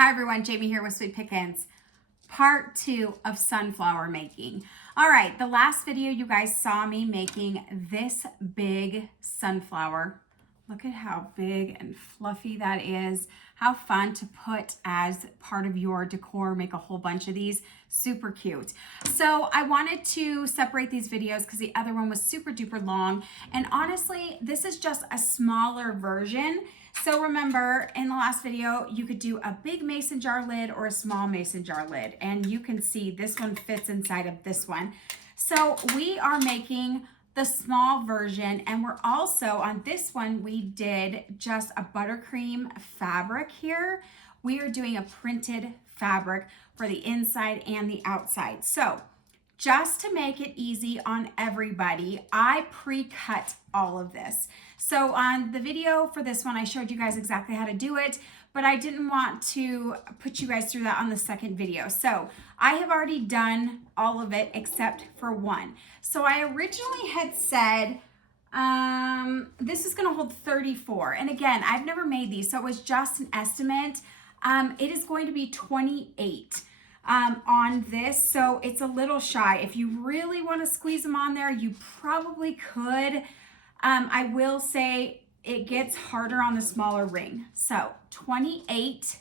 Hi everyone, Jamie here with Sweet Pickins. Part 2 of sunflower making. All right, the last video you guys saw me making this big sunflower. Look at how big and fluffy that is. How fun to put as part of your decor, make a whole bunch of these. Super cute. So I wanted to separate these videos because the other one was super duper long. And honestly, this is just a smaller version. So remember, in the last video, you could do a big mason jar lid or a small mason jar lid. And you can see this one fits inside of this one. So we are making the small version, and we're also, on this one, we did just a buttercream fabric here. We are doing a printed fabric for the inside and the outside. So just to make it easy on everybody, I pre-cut all of this. So on the video for this one, I showed you guys exactly how to do it, but I didn't want to put you guys through that on the second video. So I have already done all of it except for one. So I originally had said, this is gonna hold 34. And again, I've never made these, so it was just an estimate. It is going to be 28 on this, so it's a little shy. If you really want to squeeze them on there, you probably could. I will say it gets harder on the smaller ring. So 28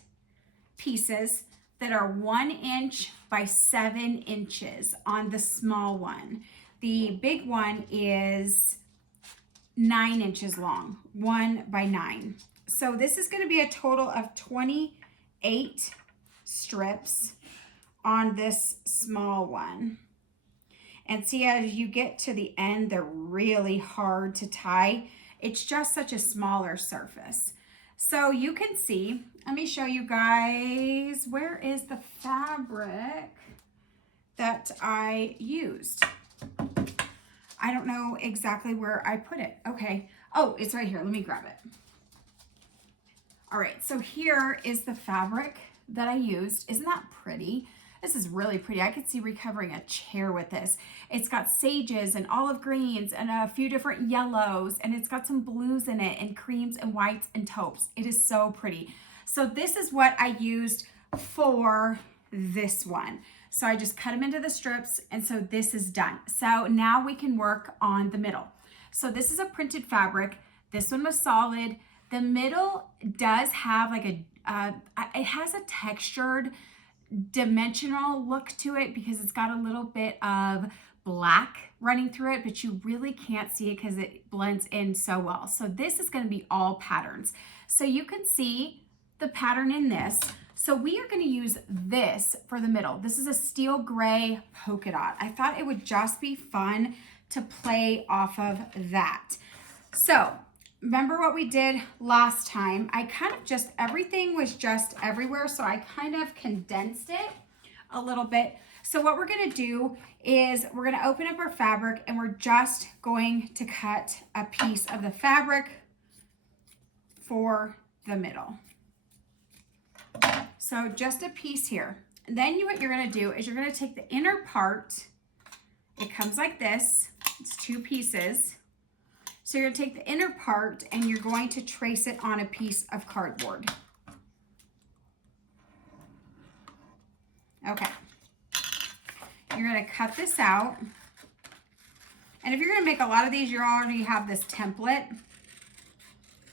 pieces that are 1 inch by 7 inches on the small one. The big one is 9 inches long, 1 by 9. So this is going to be a total of 28 strips on this small one. And see, as you get to the end, they're really hard to tie. It's just such a smaller surface. So you can see, let me show you guys, where is the fabric that I used? I don't know exactly where I put it. Okay. Oh, it's right here. Let me grab it. All right. So here is the fabric that I used. Isn't that pretty? This is really pretty. I could see recovering a chair with this. It's got sages and olive greens and a few different yellows, and it's got some blues in it and creams and whites and taupes. It is so pretty. So this is what I used for this one. So I just cut them into the strips, and so this is done. So now we can work on the middle. So this is a printed fabric. This one was solid. The middle does have like it has a textured dimensional look to it because it's got a little bit of black running through it, but you really can't see it because it blends in so well. So this is going to be all patterns. So you can see the pattern in this. So we are going to use this for the middle. This is a steel gray polka dot. I thought it would just be fun to play off of that. So remember what we did last time? I kind of just, everything was just everywhere, so I kind of condensed it a little bit. So what we're gonna do is we're gonna open up our fabric and we're just going to cut a piece of the fabric for the middle. So just a piece here. And then what you're gonna do is you're gonna take the inner part. It comes like this. It's 2 pieces. So you're going to take the inner part and you're going to trace it on a piece of cardboard. Okay. You're going to cut this out. And if you're going to make a lot of these, you already have this template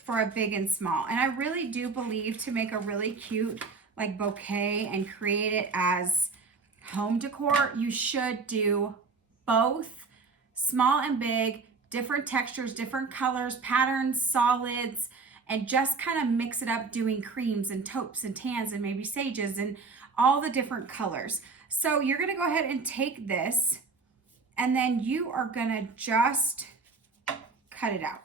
for a big and small. And I really do believe to make a really cute like bouquet and create it as home decor, you should do both small and big, different textures, different colors, patterns, solids, and just kind of mix it up doing creams and taupes and tans and maybe sages and all the different colors. So you're going to go ahead and take this and then you are going to just cut it out.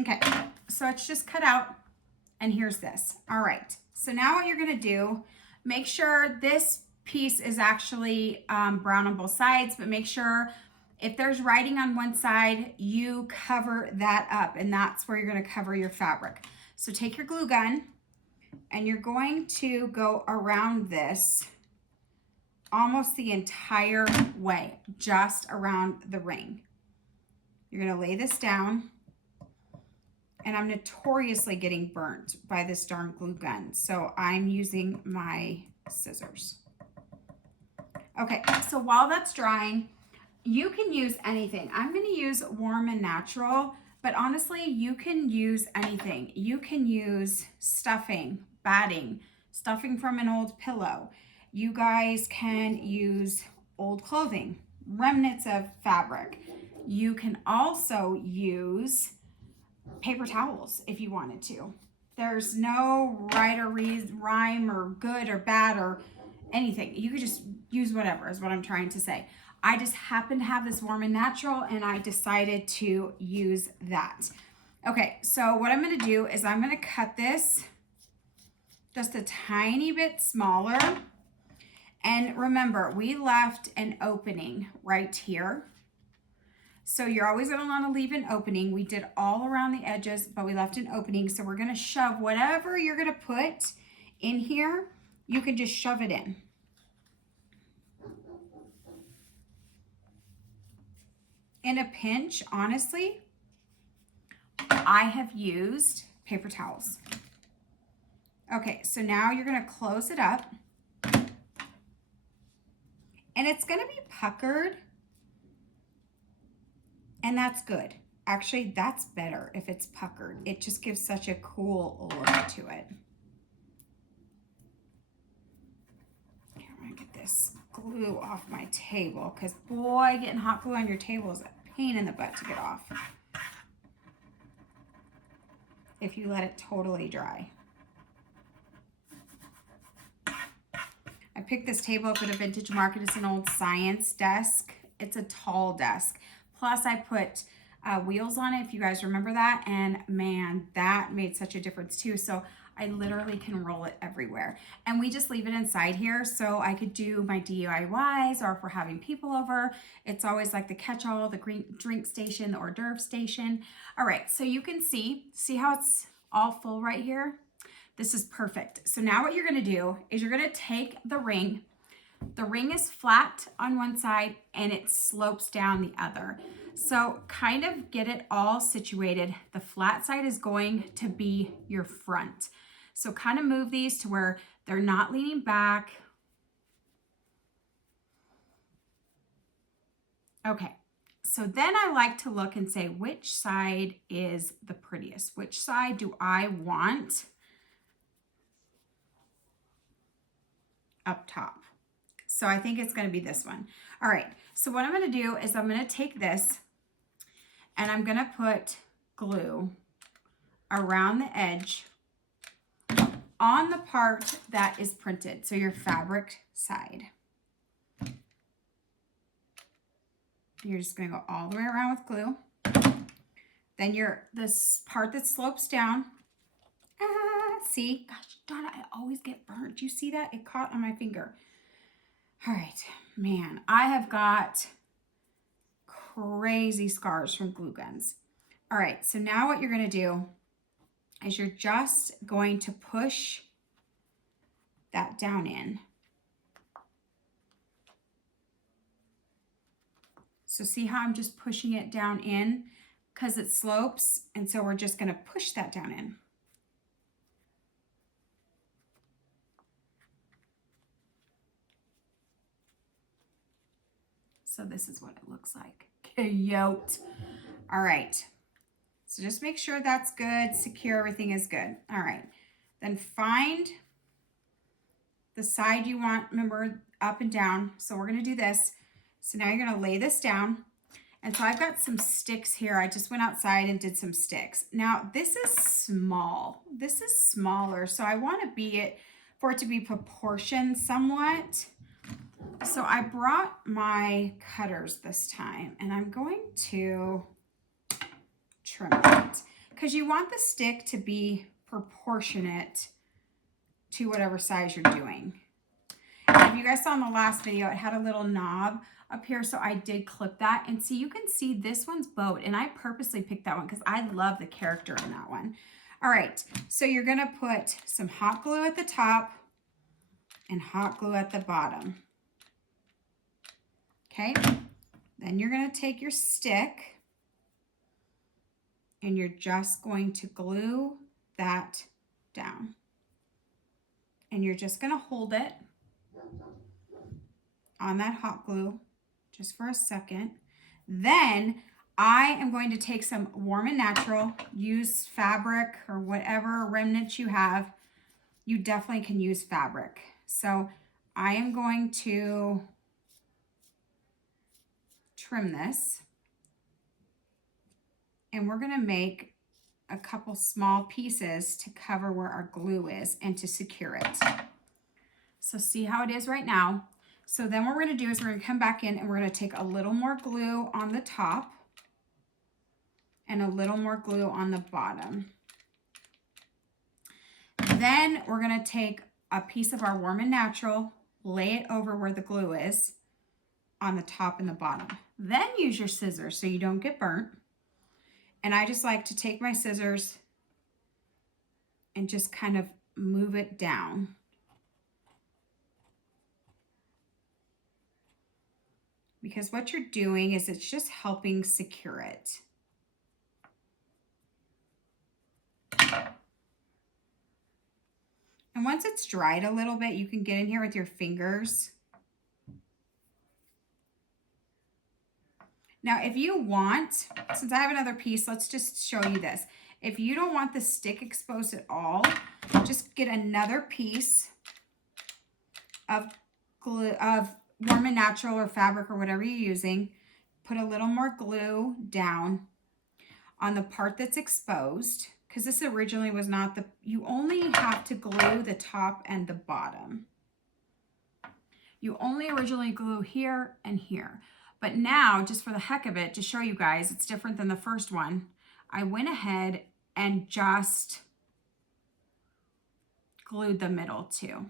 Okay, so it's just cut out, and here's this. All right, so now what you're gonna do, make sure this piece is actually brown on both sides, but make sure if there's writing on one side, you cover that up, and that's where you're gonna cover your fabric. So take your glue gun, And you're going to go around this almost the entire way, just around the ring. You're going to lay this down. And I'm notoriously getting burnt by this darn glue gun, so I'm using my scissors. Okay, so while that's drying, you can use anything. I'm going to use Warm and Natural, but honestly, you can use anything. You can use stuffing, batting, stuffing from an old pillow. You guys can use old clothing, remnants of fabric. You can also use paper towels if you wanted to. There's no right or rhyme or good or bad or anything. You could just use whatever is what I'm trying to say. I just happen to have this Warm and Natural and I decided to use that. Okay, so what I'm going to do is I'm going to cut this just a tiny bit smaller. And remember, we left an opening right here. So you're always going to want to leave an opening. We did all around the edges, but we left an opening. So we're going to shove whatever you're going to put in here. You can just shove it in. In a pinch, honestly, I have used paper towels. Okay, so now you're going to close it up. And it's going to be puckered. And that's good. Actually, that's better if it's puckered. It just gives such a cool look to it. Okay, I'm going to get this glue off my table because, boy, getting hot glue on your table is a pain in the butt to get off if you let it totally dry. I picked this table up at a vintage market. It's an old science desk. It's a tall desk. Plus, I put wheels on it, if you guys remember that. And man, that made such a difference too. So I literally can roll it everywhere. And we just leave it inside here so I could do my DIYs, or if we're having people over, it's always like the catch-all, the drink station, the hors d'oeuvre station. All right, so you can see how it's all full right here? This is perfect. So now what you're gonna do is you're gonna take the ring. The ring is flat on one side and it slopes down the other. So kind of get it all situated. The flat side is going to be your front. So kind of move these to where they're not leaning back. Okay, so then I like to look and say, which side is the prettiest? Which side do I want up top? So I think it's going to be this one. All right, so what I'm going to do is I'm going to take this and I'm going to put glue around the edge on the part that is printed, so your fabric side. You're just going to go all the way around with glue. Then this part that slopes down. See? Gosh darn it, I always get burnt. You see that? It caught on my finger. All right, man, I have got crazy scars from glue guns. All right, so now what you're going to do is you're just going to push that down in. So see how I'm just pushing it down in because it slopes, and so we're just going to push that down in. So this is what it looks like. Cute. All right. So just make sure that's good, secure, everything is good. All right. Then find the side you want, remember, up and down. So we're going to do this. So now you're going to lay this down. And so I've got some sticks here. I just went outside and did some sticks. Now this is small. This is smaller. So I want for it to be proportioned somewhat. So I brought my cutters this time and I'm going to trim it because you want the stick to be proportionate to whatever size you're doing. And if you guys saw in the last video, it had a little knob up here, so I did clip that. And see, you can see this one's bowed, and I purposely picked that one because I love the character in that one. All right, so you're gonna put some hot glue at the top and hot glue at the bottom. Okay, then you're gonna take your stick and you're just going to glue that down. And you're just gonna hold it on that hot glue just for a second. Then I am going to take some Warm and Natural, use fabric or whatever remnants you have. You definitely can use fabric. So I am going to trim this and we're gonna make a couple small pieces to cover where our glue is and to secure it. So see how it is right now. So then what we're gonna do is we're gonna come back in and we're gonna take a little more glue on the top and a little more glue on the bottom. Then we're gonna take a piece of our Warm and Natural, lay it over where the glue is on the top and the bottom. Then use your scissors so you don't get burnt. And I just like to take my scissors and just kind of move it down. Because what you're doing is it's just helping secure it. And once it's dried a little bit, you can get in here with your fingers. Now, if you want, since I have another piece, let's just show you this. If you don't want the stick exposed at all, just get another piece of glue, of Warm and Natural or fabric or whatever you're using. Put a little more glue down on the part that's exposed, because this originally was not the, you only have to glue the top and the bottom. You only originally glue here and here. But now, just for the heck of it, to show you guys, it's different than the first one. I went ahead and just glued the middle too.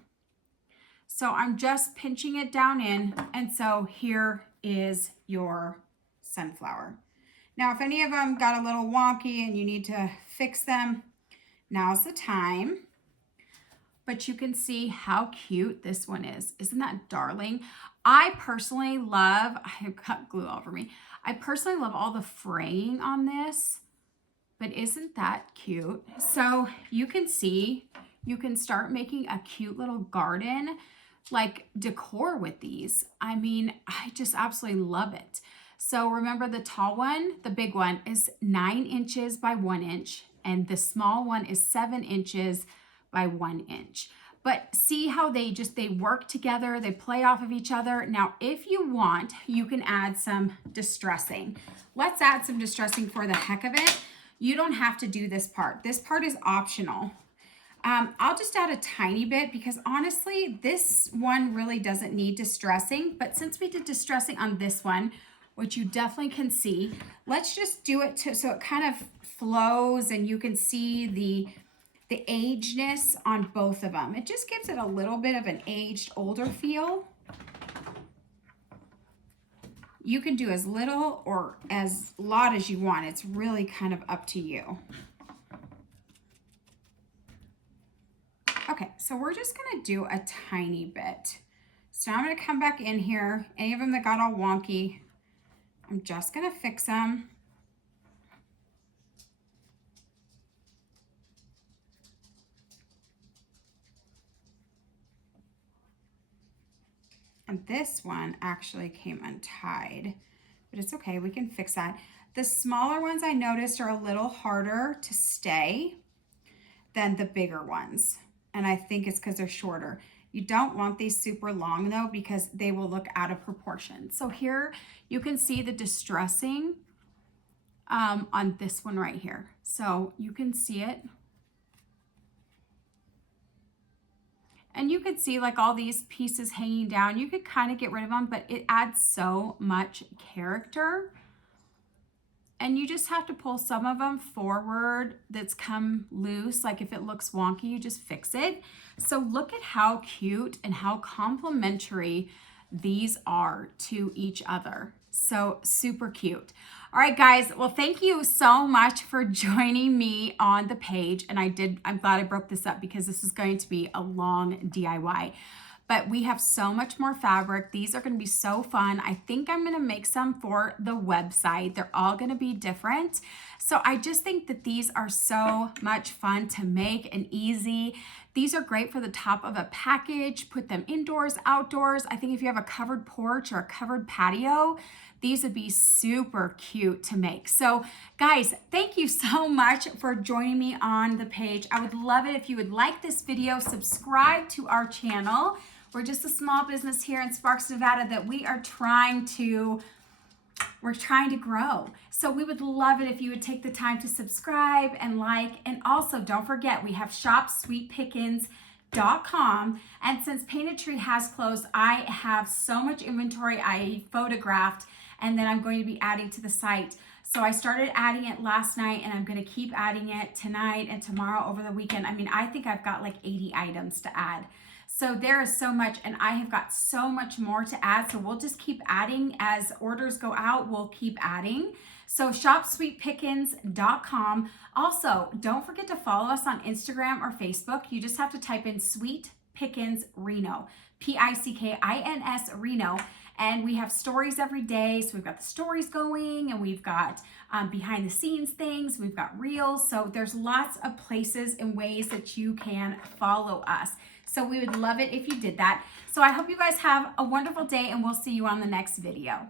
So I'm just pinching it down in, and so here is your sunflower. Now, if any of them got a little wonky and you need to fix them, now's the time. But you can see how cute this one is. Isn't that darling? I personally love, I've got glue all over me. I personally love all the fraying on this, but isn't that cute? So you can see, you can start making a cute little garden, like decor with these. I mean, I just absolutely love it. So remember the tall one, the big one is 9 inches by 1 inch, and the small one is 7 inches by 1 inch. But see how they work together, they play off of each other. Now, if you want, you can add some distressing. Let's add some distressing for the heck of it. You don't have to do this part. This part is optional. I'll just add a tiny bit because honestly, this one really doesn't need distressing. But since we did distressing on this one, which you definitely can see, let's just do it so it kind of flows and you can see the agedness on both of them. It just gives it a little bit of an aged, older feel. You can do as little or as lot as you want. It's really kind of up to you. Okay, so we're just gonna do a tiny bit. So I'm gonna come back in here. Any of them that got all wonky, I'm just gonna fix them. And this one actually came untied, but it's okay, we can fix that. The smaller ones I noticed are a little harder to stay than the bigger ones. And I think it's because they're shorter. You don't want these super long though, because they will look out of proportion. So here you can see the distressing on this one right here. So you can see it. And you could see like all these pieces hanging down. You could kind of get rid of them, but it adds so much character. And you just have to pull some of them forward that's come loose. Like if it looks wonky, you just fix it. So look at how cute and how complementary these are to each other. So super cute. All right, guys. Well, thank you so much for joining me on the page. And I'm glad I broke this up because this is going to be a long DIY. But we have so much more fabric. These are going to be so fun. I think I'm going to make some for the website. They're all going to be different. So I just think that these are so much fun to make and easy. These are great for the top of a package. Put them indoors, outdoors. I think if you have a covered porch or a covered patio, these would be super cute to make. So guys, thank you so much for joining me on the page. I would love it if you would like this video, subscribe to our channel. We're just a small business here in Sparks, Nevada that we're trying to grow. So we would love it if you would take the time to subscribe and like, and also don't forget, we have shopsweetpickens.com. And since Painted Tree has closed, I have so much inventory I photographed and then I'm going to be adding to the site. So I started adding it last night and I'm going to keep adding it tonight and tomorrow over the weekend. I mean, I think I've got like 80 items to add. So there is so much, and I have got so much more to add. So we'll just keep adding as orders go out. We'll keep adding. So shopsweetpickens.com. Also, don't forget to follow us on Instagram or Facebook. You just have to type in Sweet Pickens Reno, Pickins Reno. And we have stories every day. So we've got the stories going and we've got behind the scenes things. We've got reels. So there's lots of places and ways that you can follow us. So we would love it if you did that. So I hope you guys have a wonderful day and we'll see you on the next video.